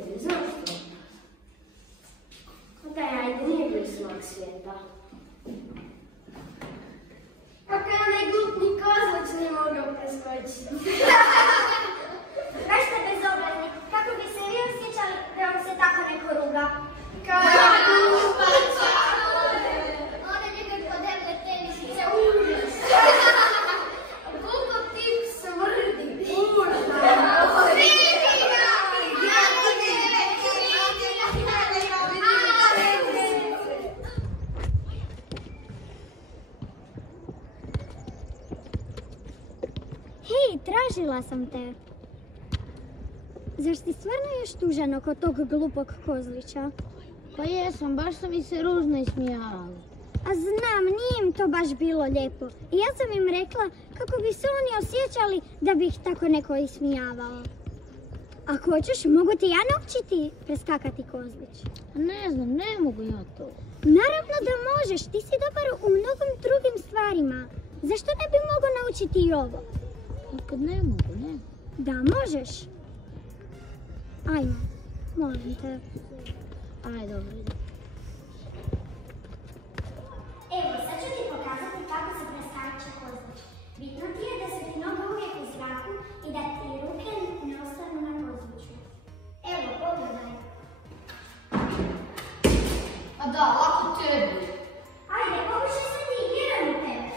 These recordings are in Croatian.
prijatelj, zašto? Daj, ajde, nije bio svak svijeta. Kako je onaj glupni kozlić nije mogao preskočiti. Znaš te bezobrazni, kako bi se vi osjećali da vam se tako neko ruga? Kao glupača! One njegove podebne tenisice, užas! Glupov tip smrdi, užas! Hej, tražila sam te. Zar si stvarno još tužan oko tog glupog kozlića? Pa jesam, baš sam mi se ružno ismijavala. A znam, nije im to baš bilo lijepo. I ja sam im rekla kako bi se oni osjećali da bi ih tako neko ismijavao. Ako hoćeš, mogu ti ja naučiti preskakati kozlić. Ne znam, ne mogu ja to. Naravno da možeš, ti si dobar u mnogim drugim stvarima. Zašto ne bi mogao naučiti i ovo? Kad ne mogu, ne. Da, možeš. Ajmo, molim te. Aj, dobro, idem. Evo, sad ću ti pokazati kako se preskače kozlić. Bitno ti je da su ti noge uvijek u zraku i da ti ruke ne ostanu na kozliću. Evo, pogledaj. A da, lako tebi. Ajde, pokušaj sad i igram u tebe.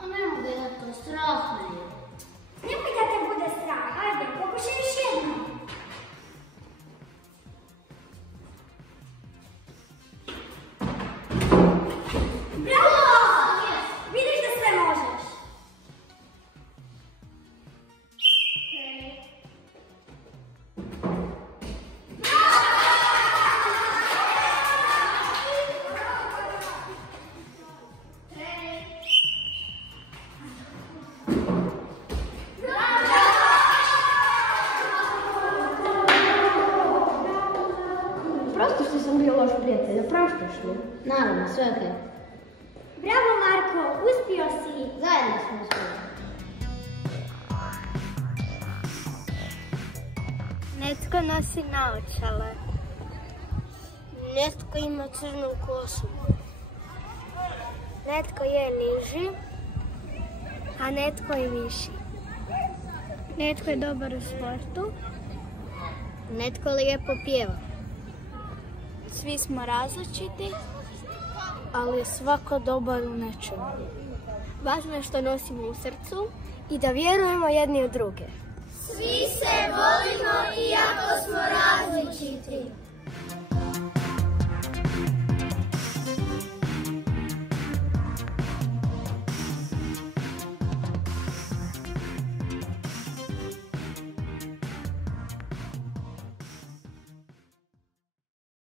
A ne mogu ja to, strah me je. Nemoj da te bude strah. Ajde, pokušaj još jednom. Bravo! Vidiš da sve možeš. Prosto što sam bio loš prijatelj, opraštaš mi? Naravno, sve okej. Bravo, Marko, uspio si. Zajedno smo uspjeli. Netko nosi naočale. Netko ima crnu kosu. Netko je niži, a netko je viši. Netko je dobar u sportu. Netko lijepo pjeva. Svi smo različiti, ali je svako dobar u nečemu. Važno je što nosimo u srcu i da vjerujemo jedni u druge. Svi se